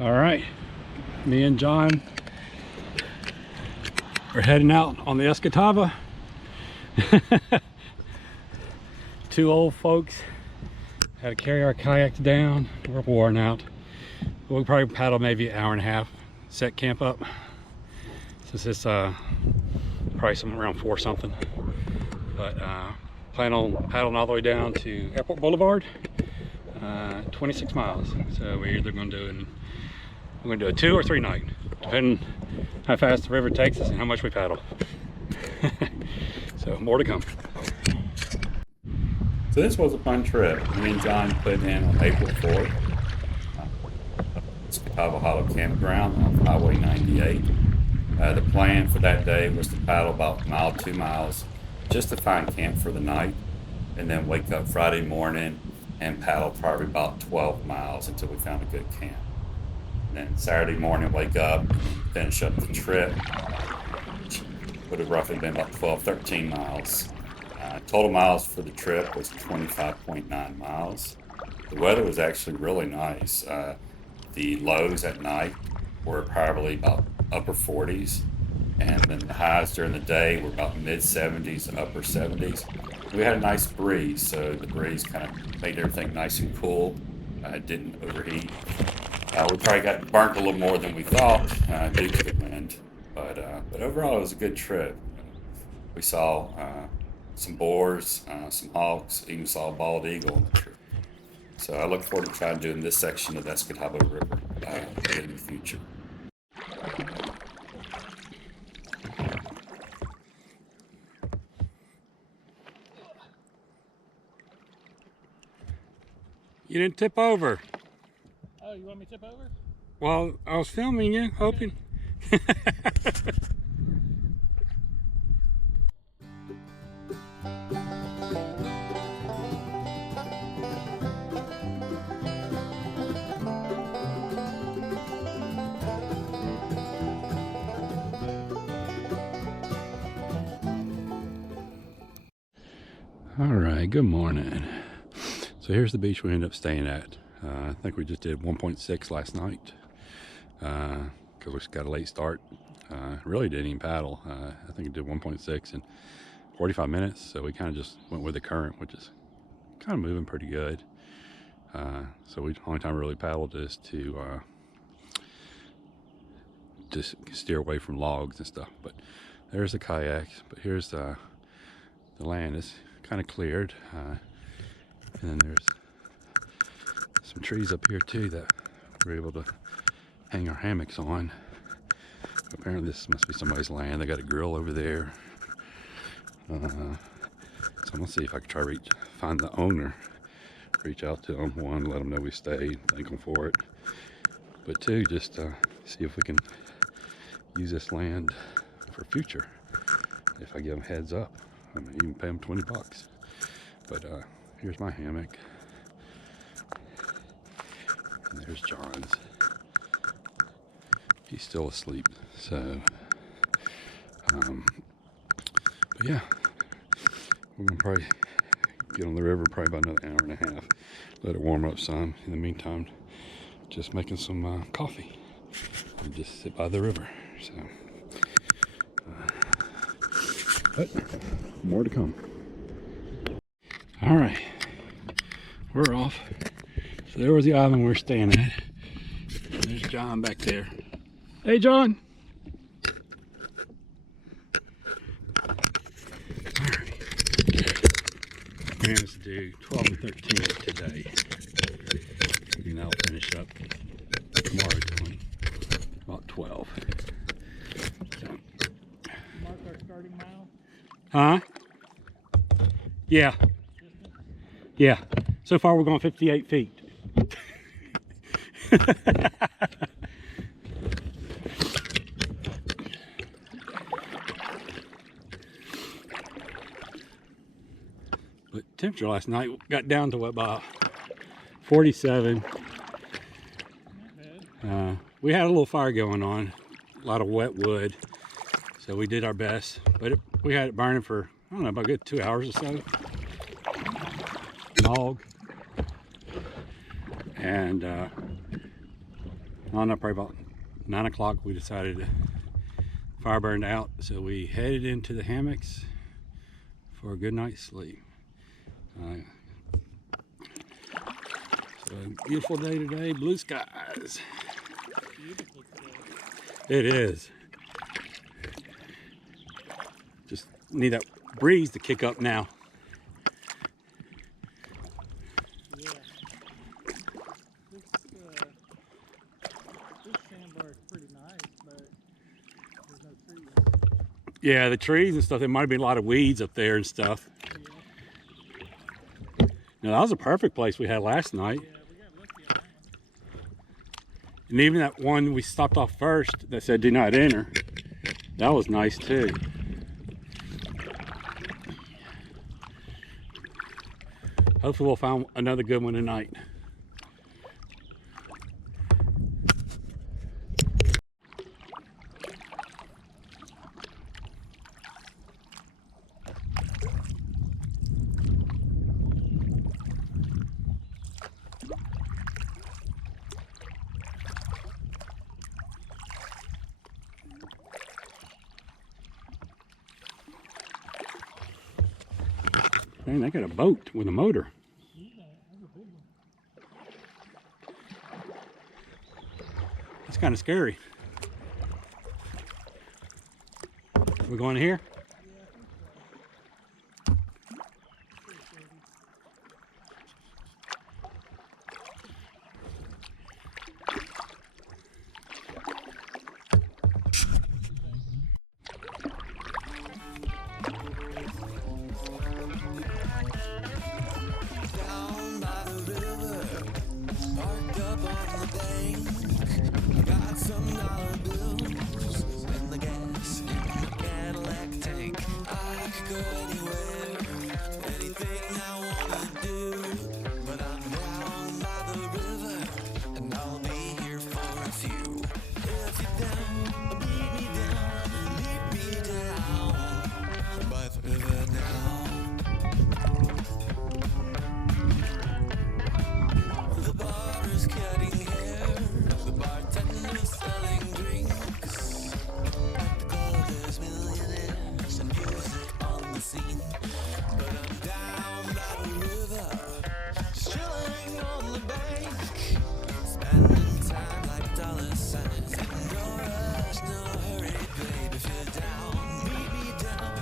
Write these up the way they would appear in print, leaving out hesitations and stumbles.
All right, me and John are heading out on the Escatawpa. Two old folks had to carry our kayaks down. We're worn out. We'll probably paddle maybe an hour and a half, set camp up. Since it's probably somewhere around 4 something. But plan on paddling all the way down to Airport Boulevard, 26 miles. So we're either going to do a 2 or 3 night, depending how fast the river takes us and how much we paddle. So more to come. So this was a fun trip. Me and John put in on April 4th. Escatawpa Hollow Campground on Highway 98. The plan for that day was to paddle about 1 mile, 2 miles, just to find camp for the night, and then wake up Friday morning and paddle probably about 12 miles until we found a good camp. And then Saturday morning, wake up, finish up the trip, which would have roughly been about 12, 13 miles. Total miles for the trip was 25.9 miles. The weather was actually really nice. The lows at night were probably about upper 40s, and then the highs during the day were about mid 70s and upper 70s. We had a nice breeze, so the breeze kind of made everything nice and cool. It didn't overheat. We probably got burnt a little more than we thought due to the wind, but overall it was a good trip. We saw some boars, some hawks, even saw a bald eagle on the trip. So I look forward to trying doing this section of the Escatawpa River in the future. You didn't tip over. Oh, you want me to tip over? Well, I was filming you, hoping. All right, good morning. So here's the beach we ended up staying at. I think we just did 1.6 last night because we got a late start. Really didn't even paddle. I think we did 1.6 in 45 minutes. So we kind of just went with the current, which is kind of moving pretty good. So the only time we really paddled is to just steer away from logs and stuff. But there's the kayaks. But here's the land is kind of cleared. And then there's some trees up here too that we're able to hang our hammocks on. Apparently this must be somebody's land. They got a grill over there. So I'm gonna see if I can try to find the owner, reach out to them. One, let them know we stayed, thank them for it. But two, just see if we can use this land for future. If I give them heads up, I may even pay them 20 bucks. But here's my hammock. And there's John's. He's still asleep, so but yeah, we're gonna probably get on the river probably about another hour and a half, let it warm up some. In the meantime, just making some coffee and just sit by the river. So but more to come. All right, we're off. So there was the island we're staying at. There's John back there. Hey, John. All right. We're going to do 12 and 13 today. And that'll finish up tomorrow, 20, about 12. So. Mark our starting mile? Huh? Yeah. Yeah. So far we're going 58 feet. But temperature last night got down to what, about 47. We had a little fire going on, a lot of wet wood, so we did our best. But we had it burning for, I don't know, about a good 2 hours or so. Log. And I don't know, probably about 9 o'clock we decided to fire burned out, so we headed into the hammocks for a good night's sleep. So beautiful day today, blue skies. Beautiful today. It is. Just need that breeze to kick up now. Yeah. This sandbar is pretty nice, but there's no trees. Yeah, the trees and stuff, there might have been a lot of weeds up there and stuff. Yeah. Now, that was a perfect place we had last night. Yeah, we got lucky on that one. And even that one we stopped off first that said do not enter, that was nice too. Hopefully we'll find another good one tonight. Man, they got a boat with a motor. Yeah, that's a big one. That's kind of scary. We're going here? Yeah, I think so. Pretty shady. Down by the river, parked up on the bank. Got some dollar bills and the gas in the Cadillac tank. I could go anywhere, anything I wanna do. But I'm down by the river, and I'll be here for a few. If you're down, meet me down by the river now. The bar is cutting hair, the bartender selling drinks. At the club there's millionaires and music on the scene. But I'm down by the river, just chilling on the bank, spending time like dollar signs. No rush, no hurry, babe. If you're down, meet me down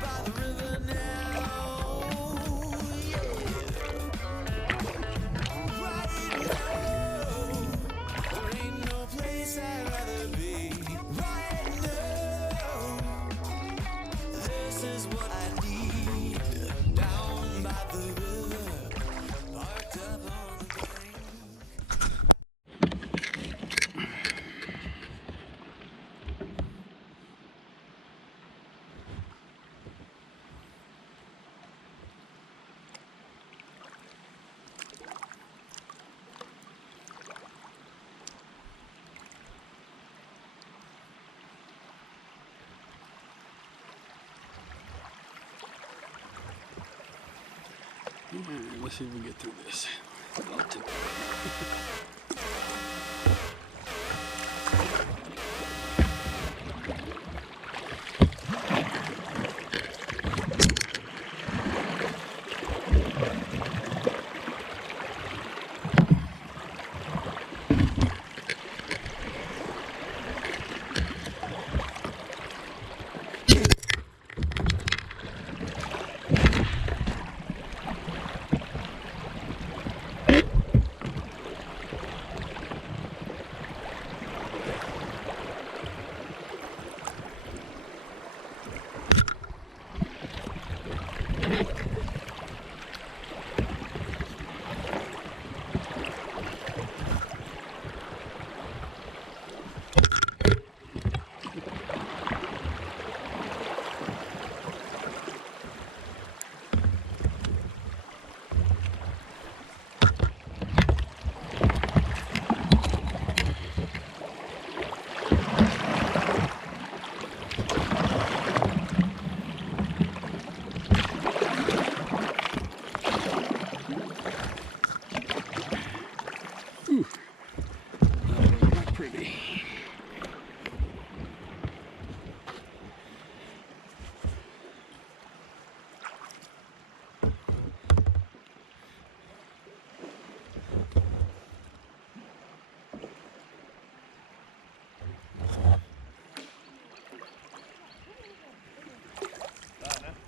by the river now. Right now, there ain't no place I'd rather be. Right now, this is what I need. Down by the river, parked up on the bank. Alright, let's see if we can get through this. I'll take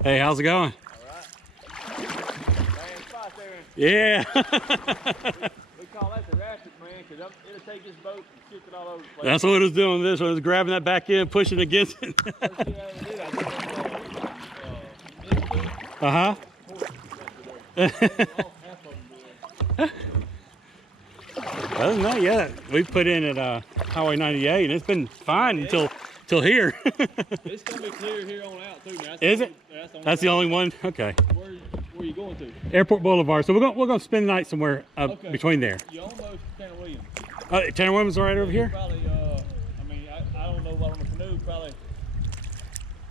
Hey, how's it going? Yeah. We call that the ratchet, man, because it'll take this boat and shift it all over the place. That's what it was doing. This one was grabbing that back end, pushing against it. Uh-huh. Other than that, yeah, we put in at Highway 98, and it's been fine until here. It's gonna be clear here on out too. Now, Is it? That's the only one. Okay. Where are you going to? Airport Boulevard. So we're gonna spend the night somewhere Okay. between there. You almost Tanner Williams. Tanner Williams right over here. Probably. I mean, I don't know what on the canoe. Probably.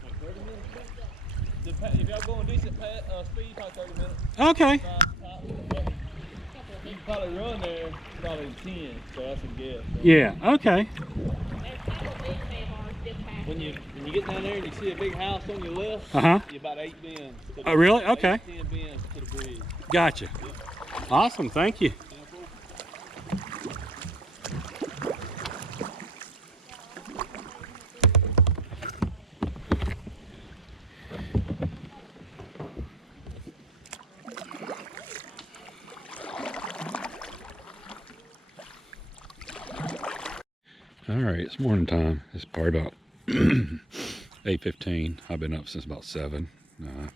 What, 30 minutes? If y'all going decent speed, probably 30 minutes. Okay. You can probably run there probably 10. So that's a guess. So. Yeah. Okay. When you get down there and you see a big house on your left, you're about 8 bends. Oh, really? Okay. 10 bends to the bridge. Gotcha. Awesome. Thank you. All right, it's morning time. It's probably about 8:15. I've been up since about 7.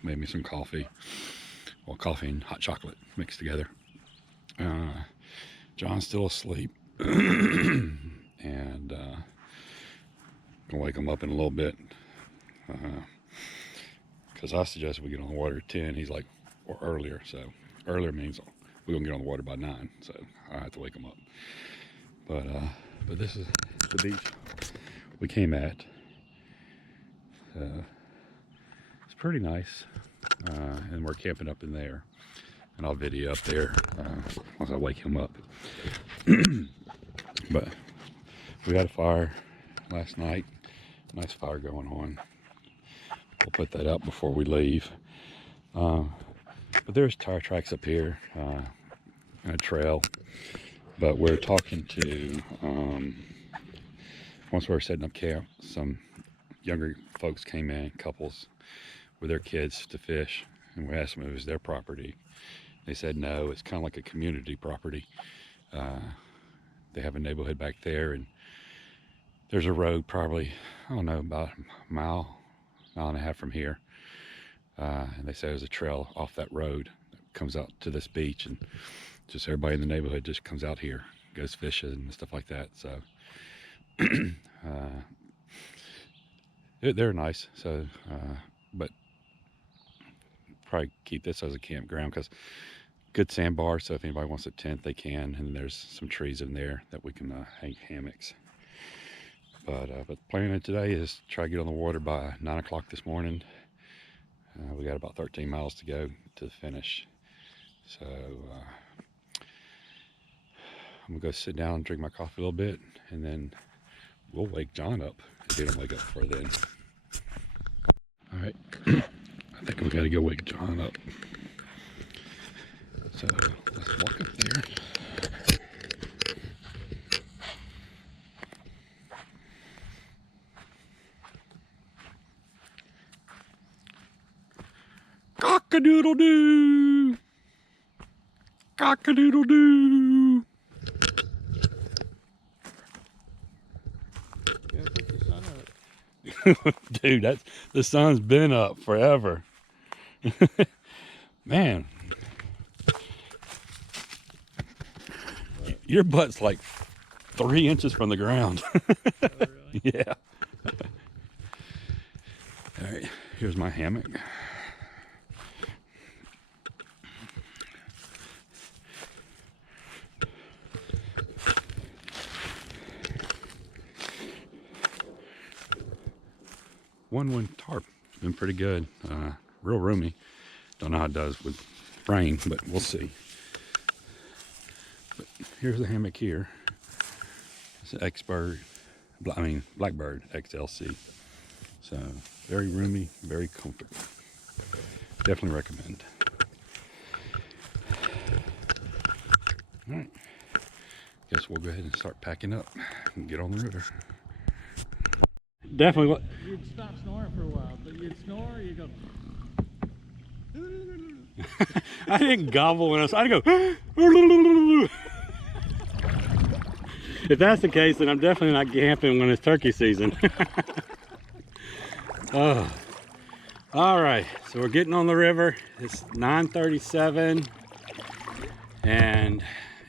Made me some coffee. Well, coffee and hot chocolate mixed together. John's still asleep. And gonna wake him up in a little bit. Because I suggested we get on the water at 10. He's like, or earlier. So earlier means we're gonna get on the water by 9. So I have to wake him up. But this is the beach we came at. It's pretty nice, and we're camping up in there, and I'll video up there once I wake him up. But we had a fire last night, nice fire going on. We'll put that up before we leave. But there's tire tracks up here and a trail. But we're talking to, once we were setting up camp, some younger folks came in, couples with their kids to fish, and we asked them if it was their property. They said no, it's kind of like a community property. They have a neighborhood back there, and there's a road probably, I don't know, about a mile and a half from here. And they said there's a trail off that road that comes out to this beach, and just everybody in the neighborhood just comes out here, goes fishing and stuff like that. So they're nice. So, but probably keep this as a campground because good sandbar. So if anybody wants a tent, they can. And there's some trees in there that we can hang hammocks. But the plan today is try to get on the water by 9 o'clock this morning. We got about 13 miles to go to the finish. So I'm gonna go sit down and drink my coffee a little bit, and then we'll wake John up if he don't wake up before then. All right, I think we gotta go wake John up. So let's walk up there. Cock-a-doodle-doo! Cock-a-doodle-doo! Dude, the sun's been up forever. Man, your butt's like 3 inches from the ground. Oh, really? Yeah. All right, here's my hammock. One tarp, been pretty good, real roomy. Don't know how it does with rain, but we'll see. But here's the hammock here. It's an Blackbird XLC. So very roomy, very comfortable. Definitely recommend. All right, guess we'll go ahead and start packing up and get on the river. Definitely. You'd stop snoring for a while, but you'd snore, you go. I didn't gobble when I go. If that's the case, then I'm definitely not camping when it's turkey season. Oh. All right, so we're getting on the river. It's 9:37, and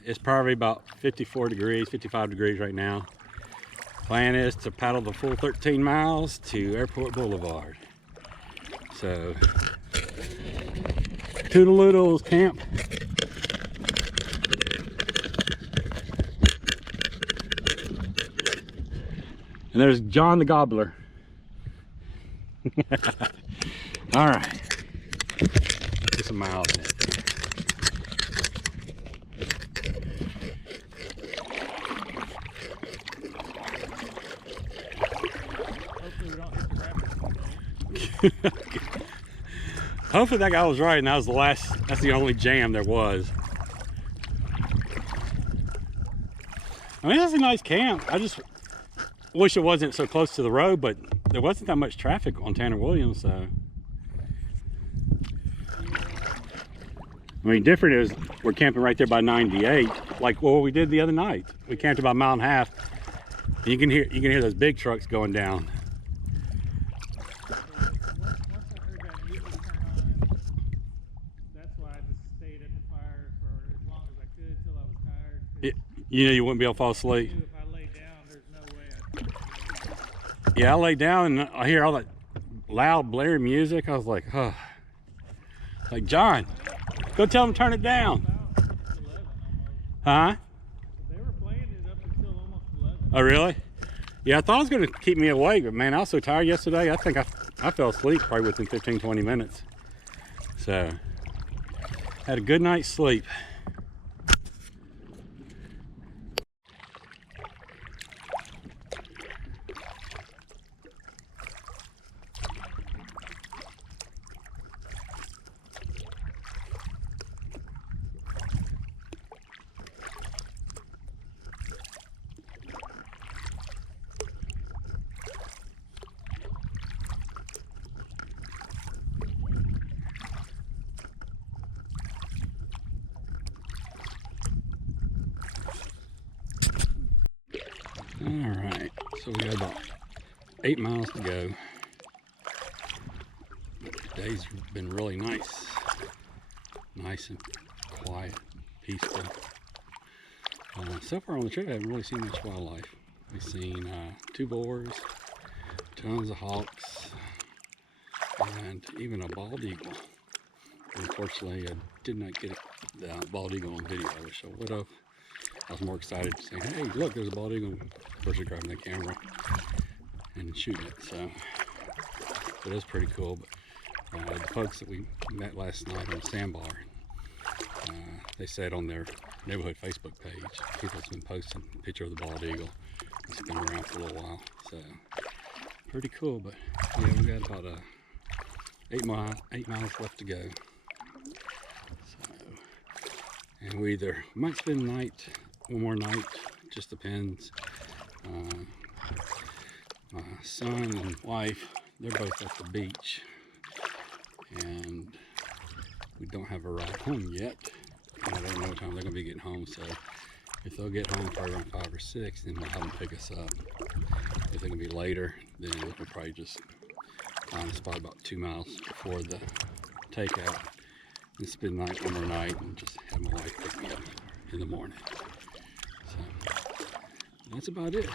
it's probably about 54 degrees, 55 degrees right now. Plan is to paddle the full 13 miles to Airport Boulevard. So, toodaloodles camp. And there's John the Gobbler. All right, get some miles in it. Hopefully we don't hit the rapids. Hopefully that guy was right, and that's the only jam there was. I mean, that's a nice camp. I just wish it wasn't so close to the road, but there wasn't that much traffic on Tanner Williams, so. I mean, different is we're camping right there by 98, like what we did the other night. We camped about a mile and a half, and you can hear those big trucks going down. Once I heard that music turn on, that's why I just stayed at the fire for as long as I could till I was tired. 'Cause You know you wouldn't be able to fall I asleep. knew if I lay down, there's no way Yeah, I lay down and I hear all that loud blaring music. I was like, huh. Like, John, go tell him to turn it down. About 11 almost. Huh? They were playing it up until almost 11. Oh, really? Yeah, I thought it was going to keep me awake, but man, I was so tired yesterday. I think I fell asleep probably within 15, 20 minutes. So, had a good night's sleep. All right, so we got about 8 miles to go. Today's been really nice and quiet, peaceful. So far on the trip, I haven't really seen much wildlife. We've seen 2 boars, tons of hawks, and even a bald eagle. Unfortunately, I did not get the bald eagle on video. I wish I would have. I was more excited to say, hey, look, there's a bald eagle. First, grabbing the camera and shooting it. So it is pretty cool. But the folks that we met last night on the sandbar, they said on their neighborhood Facebook page, people's been posting a picture of the bald eagle. It's been around for a little while. So pretty cool. But yeah, we got about 8 miles left to go. So, and we might spend the night, one more night, just depends. My son and wife, they're both at the beach, and we don't have a ride home yet. I don't know what time they're going to be getting home, so if they'll get home probably around 5 or 6, then we'll have them pick us up. If they're going to be later, then we'll probably just find a spot about 2 miles before the takeout and spend the night, one more night, and just have my wife pick me up in the morning. So that's about it.